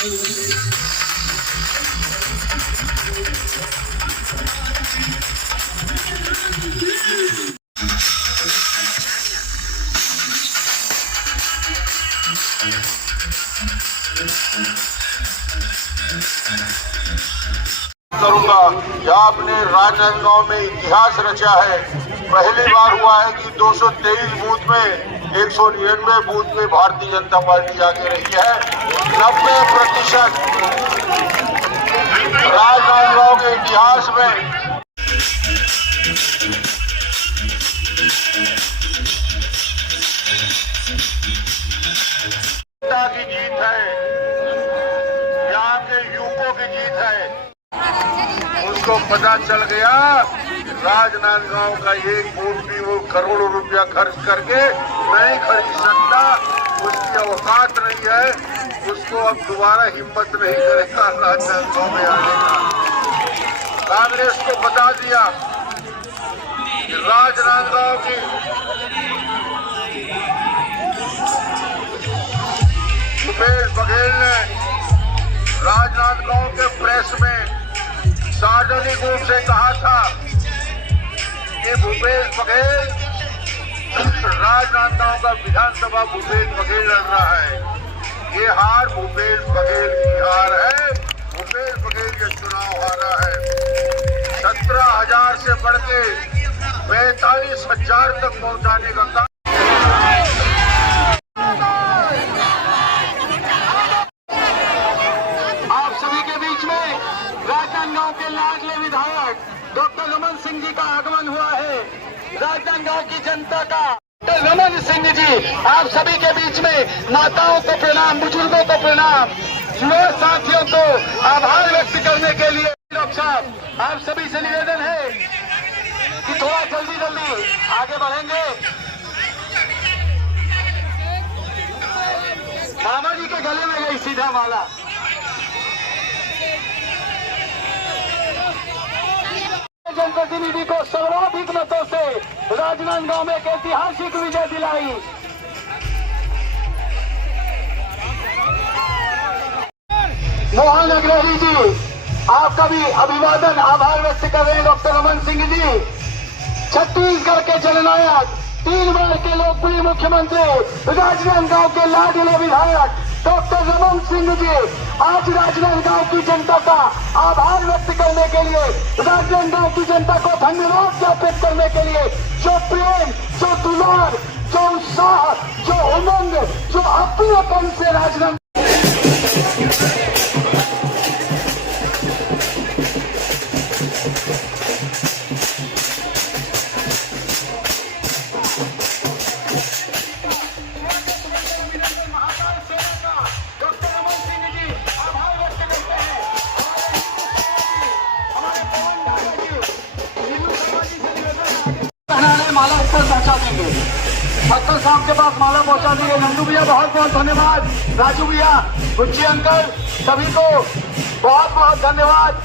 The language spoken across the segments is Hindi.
करूंगा या आपने राजनांदगांव में इतिहास रचा है। पहली बार हुआ है कि 223 बूथ में 199 बूथ में भारतीय जनता पार्टी आगे रही है। 90% राजनांदगांव के इतिहास में की जीत है, यहाँ के युवकों की जीत है। उसको पता चल गया राजनांदगांव का एक वोट भी वो करोड़ों रुपया खर्च करके नहीं खरीद सकता, उसकी औकात नहीं है। उसको अब दोबारा हिम्मत नहीं करेगा राजनांदगांव में आने का। कांग्रेस को बता दिया कि राजनांदगांव की भूपेश बघेल ने राजनांदगांव के प्रेस में सार्वजनिक रूप से कहा था कि भूपेश बघेल राजनांदगांव का विधानसभा भूपेश बघेल लड़ रहा है। ये हार भूपेश बघेल की हार है। भूपेश बघेल ये चुनाव हारा है। 17,000 से बढ़ के 45,000 तक पहुंचाने का काम राजनांदगांव के लाडले विधायक डॉक्टर रमन सिंह जी का आगमन हुआ है। राजनांदगांव की जनता का डॉक्टर रमन सिंह जी आप सभी के बीच में माताओं को प्रणाम, बुजुर्गों को प्रणाम, युवा साथियों को आभार व्यक्त करने के लिए डॉक्टर साहब आप सभी से निवेदन है कि थोड़ा जल्दी आगे बढ़ेंगे। मामा जी के गले में गई सीधा माला। जनप्रतिनिधि को सर्वाधिक मतों से राजनांदगांव में एक ऐतिहासिक विजय दिलाई। मोहन अग्रही जी आपका भी अभिवादन, आभार व्यक्त कर रहे हैं डॉक्टर रमन सिंह जी। छत्तीसगढ़ के जननायक, 3 बार के लोकप्रिय मुख्यमंत्री, राजनांदगांव के लाडले विधायक डॉक्टर रमन सिंह जी आज राजनांदगांव की जनता का आभार व्यक्त करने के लिए, राजनांदगांव की जनता को धन्यवाद ज्ञापित करने के लिए जो प्रेम, जो दुलार, जो उत्साह, जो उमंग, जो अपनेपन से राजनांदगांव माला ऊपर पहुंचा देंगे। डॉक्टर साहब के पास माला पहुंचा देंगे। नंदू भैया बहुत बहुत धन्यवाद, राजू भैया, गुच्ची अंकल, सभी को बहुत बहुत धन्यवाद।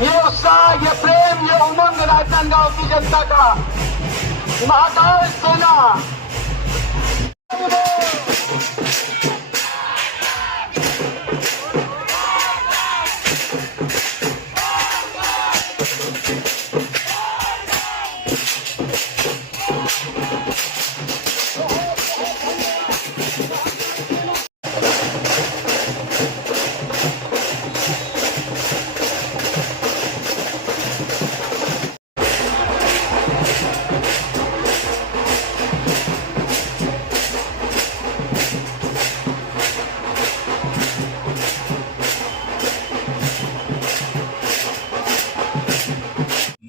ये उत्साह, ये प्रेम, ये उमंग राजनांदगांव की जनता का। महाकाल सेना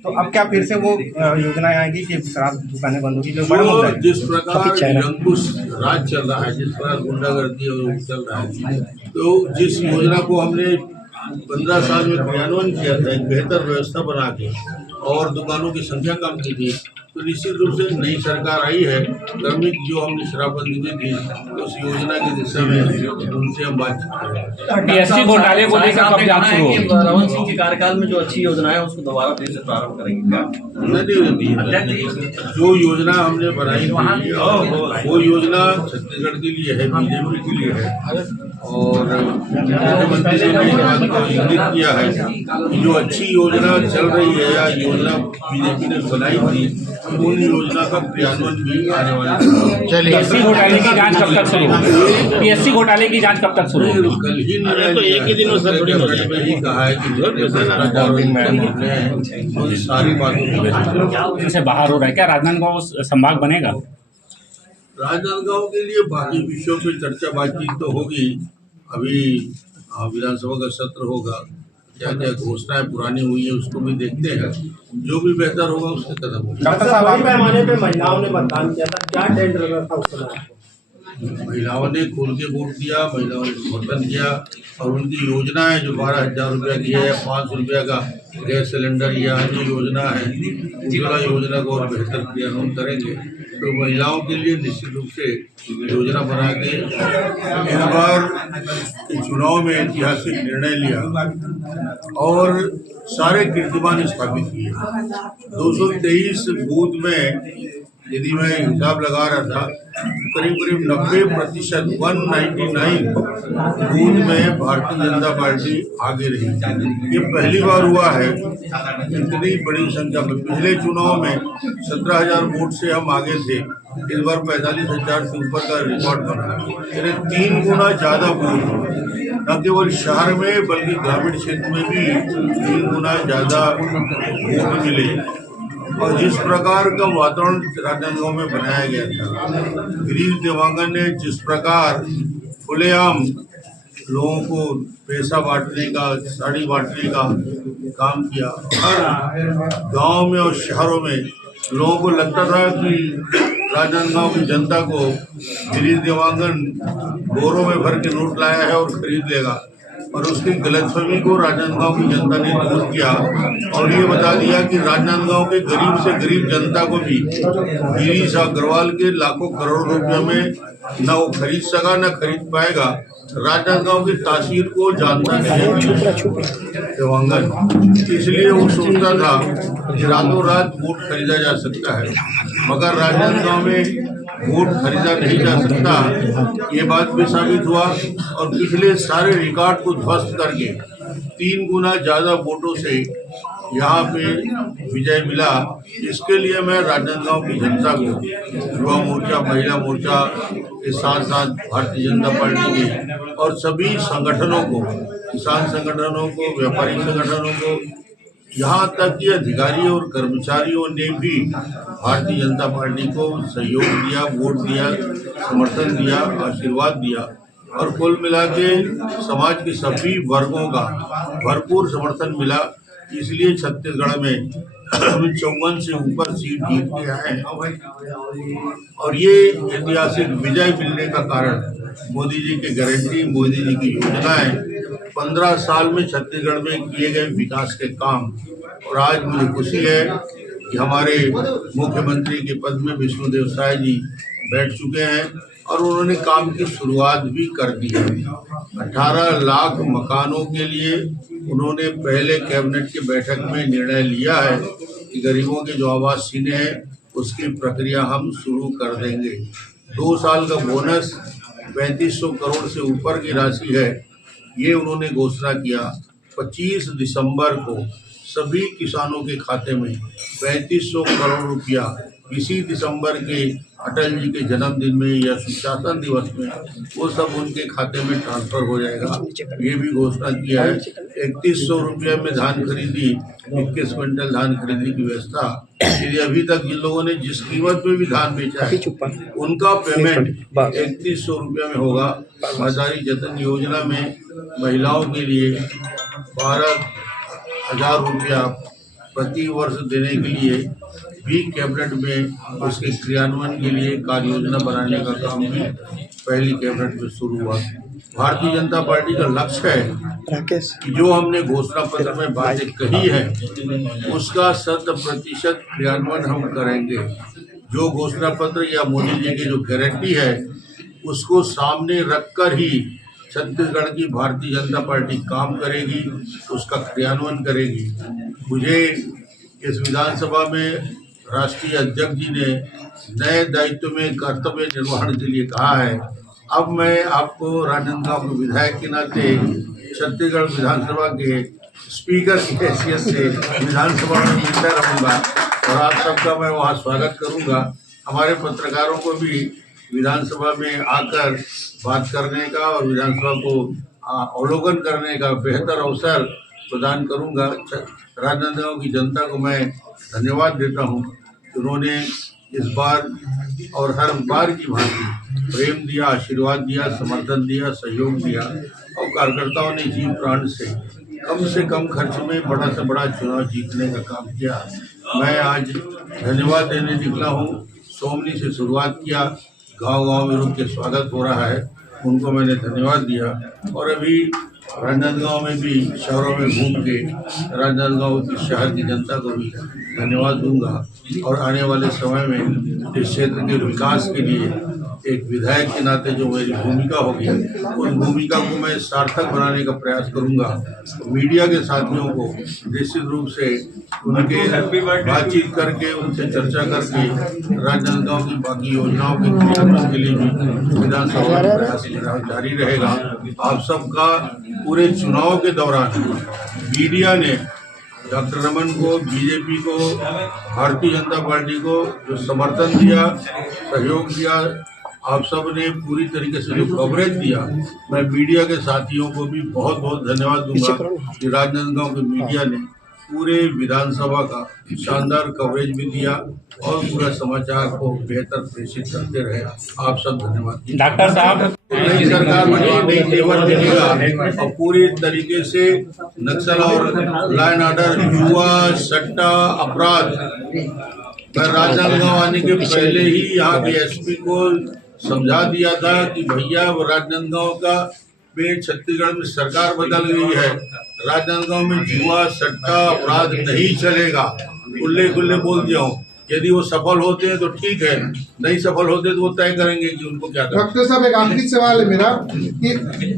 तो अब क्या फिर से वो योजनाएं आएंगी कि शराब दुकानें बंद होगी? जो बड़ा मुद्दा है, जिस प्रकार निरंकुश राज चल रहा है, जिस प्रकार गुंडागर्दी और चल रहा है, तो जिस योजना को हमने 15 साल में क्रियान्वयन किया था, एक बेहतर व्यवस्था बना के और दुकानों की संख्या कम की थी, तो निश्चित रूप से नई सरकार आई है, क्रमिक जो हमने शराबबंदी की थी उस योजना की दिशा में उनसे हम बातचीत करें। पीएससी घोटाले को लेकर कब जांच शुरू होगी? रमन सिंह के कार्यकाल में जो अच्छी योजना है उसको दोबारा फिर से प्रारंभ करेंगे क्या? जो योजना हमने बनाई थी वो योजना छत्तीसगढ़ के लिए है, बीजेपी के लिए है, और मुख्यमंत्री ने इस बात को इंगित किया है कि जो अच्छी योजना चल रही है या योजना बीजेपी ने बनाई थी उन योजना का क्रियान्वयन भी आने वाले पीएससी घोटाले की जांच कब तक शुरू होगी? पीएससी घोटाले की जांच कब तक शुरू होगी? कल ही तो एक ही दिन में ही कहा है कि उन सारी बातों से बाहर हो रहा है क्या? राजनांदगांव संभाग बनेगा? राजनांदगांव के लिए बाकी विषयों पे चर्चा बातचीत तो होगी। अभी विधानसभा का सत्र होगा, क्या क्या घोषणाएं पुरानी हुई है उसको भी देखते हैं, जो भी बेहतर होगा उसके कदम होगा। बड़ी पैमाने पे महिलाओं ने मतदान किया था, क्या ट्रेंड लगा था उस समय? महिलाओं ने खोल के वोट दिया, महिलाओं ने समर्थन किया, और उनकी योजनाएं जो 12,000 रुपया की है, 500 रुपया का गैस सिलेंडर या अन्य योजना है, उज्ज्वला योजना को और बेहतर क्रियान्वयन करेंगे। तो महिलाओं के लिए निश्चित रूप से योजना बना के इस बार चुनाव में ऐतिहासिक निर्णय लिया और सारे कीर्तिमान स्थापित किए। 223 बूथ में यदि मैं हिसाब लगा रहा था करीब 90%, 199 बूथ में भारतीय जनता पार्टी आगे रही। ये पहली बार हुआ है इतनी बड़ी संख्या में। पिछले चुनाव में 17,000 वोट से हम आगे थे, इस बार 45,000 से ऊपर का रिकॉर्ड बना, यानी 3 गुना ज्यादा वोट, न केवल शहर में बल्कि ग्रामीण क्षेत्र में भी 3 गुना ज्यादा वोट मिले। और जिस प्रकार का वातावरण राजनांदगांव में बनाया गया था, गिरीश देवांगन ने जिस प्रकार खुलेआम लोगों को पैसा बांटने का, साड़ी बांटने का काम किया, हर गांव में और शहरों में लोगों को लगता था कि राजनांदगांव की जनता को गिरीश देवांगन बोरों में भर के नोट लाया है और खरीद लेगा, और उसकी गलतफहमी को राजनांदगांव की जनता ने दूर किया और ये बता दिया कि राजनांदगांव के गरीब से गरीब जनता को भी गिरीश अग्रवाल के लाखों करोड़ रुपए में न वो खरीद सका न खरीद पाएगा। राजनांदगांव की तासीर को जानता नहीं देवांगन, इसलिए वो सोचता था कि रातों रात वोट खरीदा जा सकता है, मगर राजनांदगांव में वोट खरीदा नहीं जा सकता। ये बात भी साबित हुआ और पिछले सारे रिकॉर्ड को ध्वस्त करके 3 गुना ज्यादा वोटों से यहाँ पे विजय मिला। इसके लिए मैं राजनांदगांव की जनता को, युवा मोर्चा, महिला मोर्चा के साथ साथ भारतीय जनता पार्टी के और सभी संगठनों को, किसान संगठनों को, व्यापारी संगठनों को, यहाँ तक कि अधिकारी और कर्मचारियों ने भी भारतीय जनता पार्टी को सहयोग दिया, वोट दिया, समर्थन दिया, आशीर्वाद दिया, और कुल मिला के समाज के सभी वर्गों का भरपूर समर्थन मिला। इसलिए छत्तीसगढ़ में 54 से ऊपर सीट जीत के आए हैं और ये ऐतिहासिक विजय मिलने का कारण मोदी जी की गारंटी, मोदी जी की योजनाएं, 15 साल में छत्तीसगढ़ में किए गए विकास के काम। और आज मुझे खुशी है कि हमारे मुख्यमंत्री के पद में विष्णुदेव साय जी बैठ चुके हैं और उन्होंने काम की शुरुआत भी कर दी है। 18 लाख मकानों के लिए उन्होंने पहले कैबिनेट की बैठक में निर्णय लिया है कि गरीबों के जो आवास छीने हैं उसकी प्रक्रिया हम शुरू कर देंगे। 2 साल का बोनस 3500 करोड़ से ऊपर की राशि है, ये उन्होंने घोषणा किया। 25 दिसंबर को सभी किसानों के खाते में 3500 करोड़ रुपया इसी दिसंबर के अटल जी के जन्मदिन में या सुशासन दिवस में वो सब उनके खाते में ट्रांसफर हो जाएगा, ये भी घोषणा किया है। 3100 रुपये में धान खरीदी, 21 क्विंटल धान खरीदी की व्यवस्था। यदि अभी तक जिन लोगों ने जिस कीमत में भी धान बेचा है उनका पेमेंट 3100 रुपये में होगा। बाजारी जतन योजना में महिलाओं के लिए 12,000 रुपया प्रति वर्ष देने के लिए भी कैबिनेट में उसके क्रियान्वयन के लिए कार्य योजना बनाने का काम भी पहली कैबिनेट में शुरू हुआ। भारतीय जनता पार्टी का लक्ष्य है कि जो हमने घोषणा पत्र में बातें कही है उसका 100% क्रियान्वयन हम करेंगे। जो घोषणा पत्र या मोदी जी की जो गारंटी है उसको सामने रखकर ही छत्तीसगढ़ की भारतीय जनता पार्टी काम करेगी, उसका क्रियान्वयन करेगी। मुझे इस विधानसभा में राष्ट्रीय अध्यक्ष जी ने नए दायित्व में कर्तव्य निर्वहन के लिए कहा है। अब मैं आपको राजनांदगांव के विधायक के नाते छत्तीसगढ़ विधानसभा के स्पीकर की हैसियत से विधानसभा में मिलता रहूँगा और आप सबका मैं वहाँ स्वागत करूँगा। हमारे पत्रकारों को भी विधानसभा में आकर बात करने का और विधानसभा को अवलोकन करने का बेहतर अवसर प्रदान करूँगा। राजनांदगांव की जनता को मैं धन्यवाद देता हूँ। उन्होंने इस बार और हर बार की भांति प्रेम दिया, आशीर्वाद दिया, समर्थन दिया, सहयोग दिया और कार्यकर्ताओं ने जी प्राण से कम खर्च में बड़ा से बड़ा चुनाव जीतने का काम किया। मैं आज धन्यवाद देने निकला हूँ। सोमनी से शुरुआत किया, गांव-गांव में रुक के स्वागत हो रहा है, उनको मैंने धन्यवाद दिया और अभी राजनांदगांव में भी शहरों में घूम के राजनांदगांव की शहर की जनता को भी धन्यवाद दूंगा और आने वाले समय में इस क्षेत्र के विकास के लिए एक विधायक के नाते जो मेरी भूमिका होगी उस भूमिका को मैं सार्थक बनाने का प्रयास करूंगा। मीडिया के साथियों को निश्चित रूप से उनके बातचीत करके उनसे चर्चा करके राजनांदगांव की बाकी योजनाओं के क्रियान्वयन के लिए भी विधानसभा में प्रयास जारी रहेगा। आप सबका पूरे चुनाव के दौरान मीडिया ने डॉक्टर रमन को, बीजेपी को, भारतीय जनता पार्टी को जो समर्थन दिया, सहयोग दिया, आप सब ने पूरी तरीके से जो कवरेज दिया, मैं मीडिया के साथियों को भी बहुत बहुत धन्यवाद दूंगा कि राजनांदगांव के मीडिया ने पूरे विधानसभा का शानदार कवरेज भी दिया और पूरा समाचार को बेहतर प्रेषित करते रहे। आप सब धन्यवाद। डॉक्टर साहब, नई सरकार बनी, नई तेवर दिखेगा और पूरी तरीके से नक्सल और लॉ एंड ऑर्डर, जुआ, सट्टा, अपराध, मैं राजनांदगांव आने के पहले ही यहाँ के एसपी को समझा दिया था कि भैया राजनांदगांव का में छत्तीसगढ़ में सरकार बदल गई है, राजनांदगांव में जुआ, सट्टा, अपराध नहीं चलेगा। खुले खुले बोल दिया हूँ। यदि वो सफल होते हैं तो ठीक है, नहीं सफल होते तो वो तय करेंगे कि उनको क्या करना। डॉक्टर साहब, एक आखिरी सवाल है मेरा कि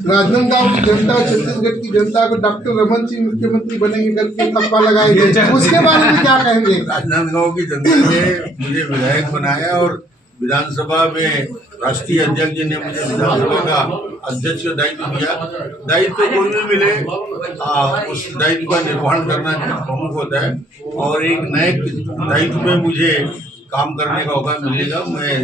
राजनांदगांव की जनता, छत्तीसगढ़ की जनता को डॉक्टर रमन सिंह मुख्यमंत्री बनेंगे करके अफवाह लगाई गई, उसके बारे में क्या कहेंगे? राजनांदगांव की जनता ने मुझे विधायक बनाया और विधानसभा में राष्ट्रीय अध्यक्ष जी ने मुझे विधानसभा का अध्यक्ष का दायित्व दिया। दायित्व कोई भी मिले उस दायित्व का निर्वहन करना प्रमुख होता है और एक नए दायित्व में मुझे काम करने का मौका मिलेगा। मैं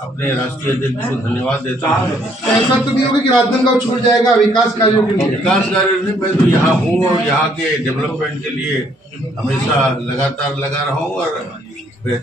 अपने राष्ट्रीय अध्यक्ष को धन्यवाद देता हूँ। ऐसा तो नहीं होगा कि राजनांदगांव छूट जाएगा विकास कार्यों के लिए? विकास कार्य में मैं तो यहाँ हूँ और यहाँ के डेवलपमेंट के लिए हमेशा लगातार लगा रहा हूँ और बेहतर